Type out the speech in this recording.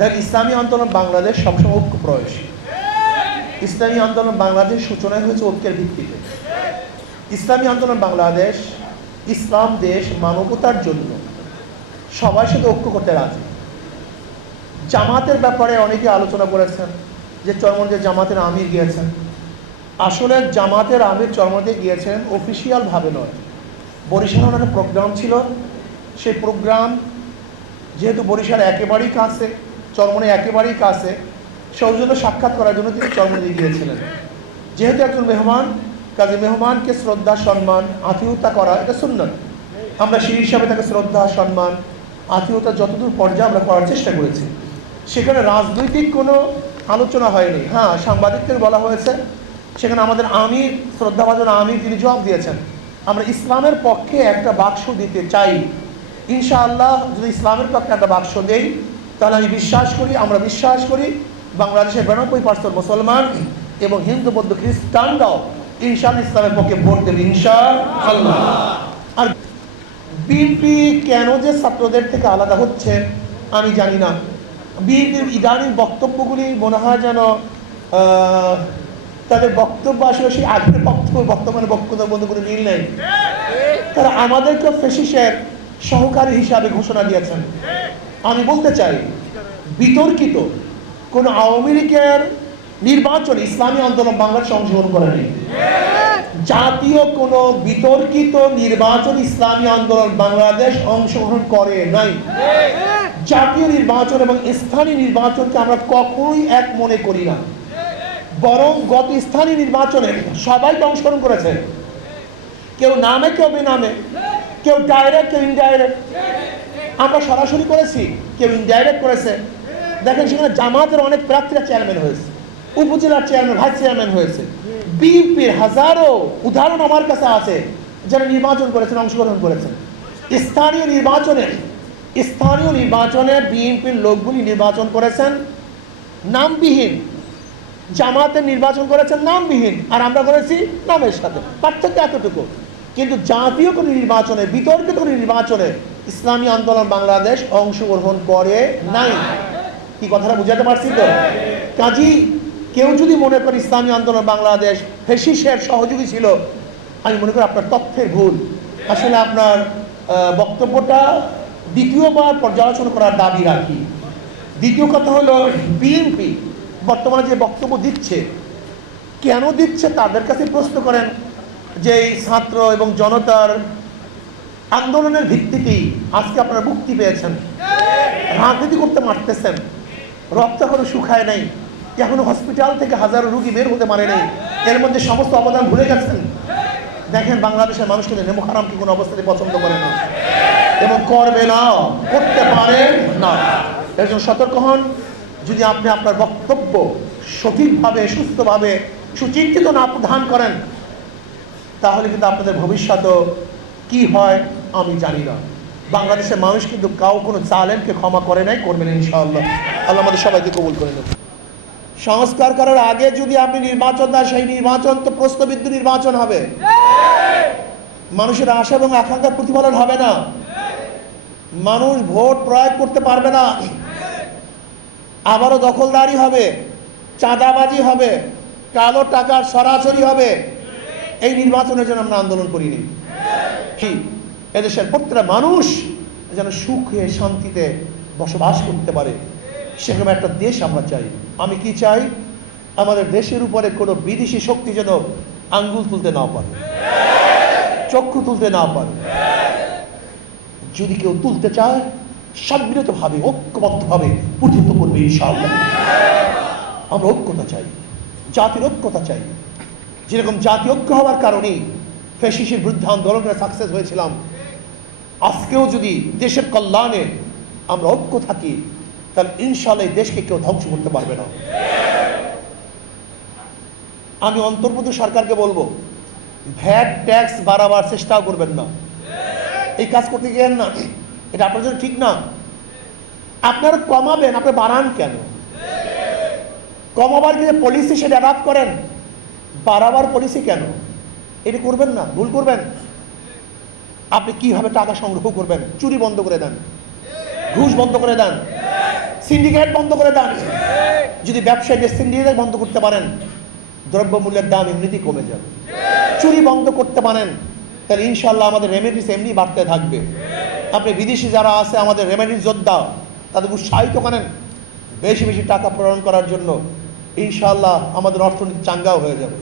দেখ, ইসলামী আন্দোলন বাংলাদেশ সবসময় ঐক্য প্রয়াসী। ইসলামী আন্দোলন বাংলাদেশ সূচনা হয়েছে ঐক্যের ভিত্তিতে। ইসলামী আন্দোলন বাংলাদেশ ইসলাম দেশ মানবতার জন্য সবার সাথে ঐক্য করতে রাজি। জামাতের ব্যাপারে অনেকে আলোচনা করেছেন যে চরমনাইয়ে জামাতের আমির গিয়েছেন। আসলে জামাতের আমির চরমনাইয়ে গিয়েছেন অফিসিয়ালভাবে নয়, বরিশালে ওনার প্রোগ্রাম ছিল। সেই প্রোগ্রাম যেহেতু বরিশাল একেবারেই কাছে, চরমনাই একেবারেই কাছে, সৌজন্য সাক্ষাৎ করার জন্য তিনি চরমনাইয়ে গিয়েছিলেন। যেহেতু একজন মেহমান, কাজে মেহমানকে শ্রদ্ধা সম্মান আতিথ্যতা করা এটা সুন্নত। আমরা সেই হিসাবে তাকে শ্রদ্ধা সম্মান আতিথ্যতা যতদূর পর্যায়ে আমরা করার চেষ্টা করেছি। সেখানে রাজনৈতিক কোনো আলোচনা হয়নি। হ্যাঁ, সাংবাদিকদের বলা হয়েছে, সেখানে আমাদের আমির, শ্রদ্ধাভাজন আমির, তিনি জবাব দিয়েছেন আমরা ইসলামের পক্ষে একটা বাক্স দিতে চাই। ইনশাআল্লাহ যদি ইসলামের পক্ষে একটা বাক্স দেই তাহলে আমি বিশ্বাস করি, আমরা বিশ্বাস করি বাংলাদেশের 92% মুসলমান এবং হিন্দু বৌদ্ধ খ্রিস্টানরাও ইনশাআল্লাহ ইসলামের পক্ষে ভোট দেবে ইনশাআল্লাহ। আর বিএনপি কেন যে ছাত্রদের থেকে আলাদা হচ্ছে আমি জানি না। বিএনপির ইদানিং বক্তব্যগুলি মনে হয় যেন তাদের বক্তব্য আসলে সেই আগের বক্তব্য বর্তমানে বক্তব্যের মধ্যে কোনো মিল নেই। তারা আমাদেরকে ফ্যাসিস্টের সহকারী হিসাবে ঘোষণা দিয়েছেন। আমি বলতে চাই, বিতর্কিত কোন আওয়ামী লীগের নির্বাচনে ইসলামী আন্দোলন বাংলাদেশ অংশগ্রহণ করেনি। জাতীয় কোন বিতর্কিত নির্বাচন ইসলামী আন্দোলন বাংলাদেশ অংশগ্রহণ করে নাই। জাতীয় নির্বাচন এবং স্থানীয় নির্বাচনকে আমরা কখনোই এক মনে করি না, বরং গত স্থানীয় নির্বাচনে সবাই অংশগ্রহণ করেছে, কেউ নামে কেউ বেনামে, কেউ ডাইরেক্ট কেউ ইনডাইরেক্ট। আমরা সরাসরি করেছি, কেউ ইনডাইরেক্ট করেছে। দেখেন সেখানে জামাতের অনেক প্রার্থীরা চেয়ারম্যান হয়েছে, উপজেলার চেয়ারম্যান, ভাইস চেয়ারম্যান হয়েছে। বিএনপির হাজারো উদাহরণ আমার কাছে আছে যারা নির্বাচন করেছেন, অংশগ্রহণ করেছেন। স্থানীয় নির্বাচনে বিএনপির লোকগুলি নির্বাচন করেছেন নামবিহীন, জামাতের নির্বাচন করেছেন নামবিহীন, আর আমরা করেছি নামের সাথে। পার্থক্য এতটুকু। কিন্তু জাতীয় কোনো নির্বাচনে, বিতর্কিত কোনো নির্বাচনে ইসলামী আন্দোলন বাংলাদেশ অংশগ্রহণ করে নাই। কি কথাটা বুঝাতে পারছি তো? কাজী কেউ যদি মনে করে ইসলামী আন্দোলন বাংলাদেশ ফ্যাসিস্টের সহযোগী ছিল, আমি মনে করি আপনার তথ্যের ভুল। আসলে আপনার বক্তব্যটা দ্বিতীয়বার পর্যালোচনা করার দাবি রাখি। দ্বিতীয় কথা হলো, বিএনপি বর্তমানে যে বক্তব্য দিচ্ছে, কেন দিচ্ছে তাদের কাছে প্রশ্ন করেন যে এই ছাত্র এবং জনতার আন্দোলনের ভিত্তিতেই আজকে আপনারা মুক্তি পেয়েছেন। রাজনীতি করতে মারতেছেন, রক্ত এখনো শুকায় নাই, এখনো হসপিটাল থেকে হাজারো রুগী বের হতে পারে নাই, এর মধ্যে সমস্ত অবদান ভুলে গেছেন। দেখেন বাংলাদেশের মানুষ কিন্তু নেমো হারামকে কোনো অবস্থাতে পছন্দ করে না এবং করবে না, করতে পারে না। এর জন্য সতর্ক হন। যদি আপনি আপনার বক্তব্য সঠিকভাবে, সুস্থভাবে, সুচিন্তিত না প্রদান করেন, তাহলে কিন্তু আপনাদের ভবিষ্যৎ কি হয় আমি জানি না। বাংলাদেশের মানুষ কিন্তু কাউ কোনো জালেমকে ক্ষমা করে নাই, করবেন ইনশাআল্লাহ। আল্লাহ আমাদের সবাইকে কবুল করে নেন। সংস্কার করার আগে যদি আপনি নির্বাচন দেন, সেই নির্বাচন তো প্রশ্নবিদ্ধ নির্বাচন হবে। মানুষের আশা এবং আকাঙ্ক্ষার প্রতিফলন হবে না। মানুষ ভোট প্রয়োগ করতে পারবে না। আবারও দখলদারি হবে, চাঁদাবাজি হবে, কালো টাকার সরাসরি হবে। এই নির্বাচনের জন্য আমরা আন্দোলন করিনি। কি এদেশের প্রত্যেকটা মানুষ যেন সুখে শান্তিতে বসবাস করতে পারে, সেরকম একটা দেশ আমরা চাই। আমি কি চাই? আমাদের দেশের উপরে কোনো বিদেশি শক্তি যেন আঙ্গুল তুলতে না পারে, চক্ষু তুলতে না পারে। যদি কেউ তুলতে চায়, সম্মিলিতভাবে ঐক্যবদ্ধভাবে প্রতিহত করবে ইনশাআল্লাহ। আমরা ঐক্যতা চাই, জাতির ঐক্যতা চাই। যেরকম জাতি ঐক্য হওয়ার কারণেই ফ্যাসিস্টের বিরুদ্ধে আন্দোলনে সাকসেস হয়েছিলাম, আজকেও যদি দেশের কল্যাণে আমরা ঐক্য থাকি, তাহলে ইনশাআল্লাহ এই দেশকে কেউ ধ্বংস করতে পারবে না। আমি অন্তর্বর্তী সরকারকে বলবো, ভ্যাট ট্যাক্স বাড়াবার চেষ্টাও করবেন না, এই কাজ করতে গেলেন না, এটা আপনার জন্য ঠিক না। আপনারা কমাবেন, আপনি বাড়ান কেন? কমাবার যে পলিসি সেটা অ্যাডাপ্ট করেন, বাড়াবার পলিসি কেন? এটা করবেন না, ভুল করবেন। আপনি কিভাবে টাকা সংগ্রহ করবেন? চুরি বন্ধ করে দেন, ঘুষ বন্ধ করে দেন, সিন্ডিকেট বন্ধ করে দেন। যদি ব্যবসায়ীদের সিন্ডিকেট বন্ধ করতে পারেন, দ্রব্যমূল্যের দাম এমনিতেই কমে যাবে। চুরি বন্ধ করতে পারেন, তাহলে ইনশাল্লাহ আমাদের রেমিডিস এমনি বাড়তে থাকবে। আপনি বিদেশি যারা আছে আমাদের রেমিডিস যোদ্ধা, তাদের উৎসাহিত করেন বেশি বেশি টাকা প্রেরণ করার জন্য। ইনশাল্লাহ আমাদের অর্থনীতি চাঙ্গাও হয়ে যাবে।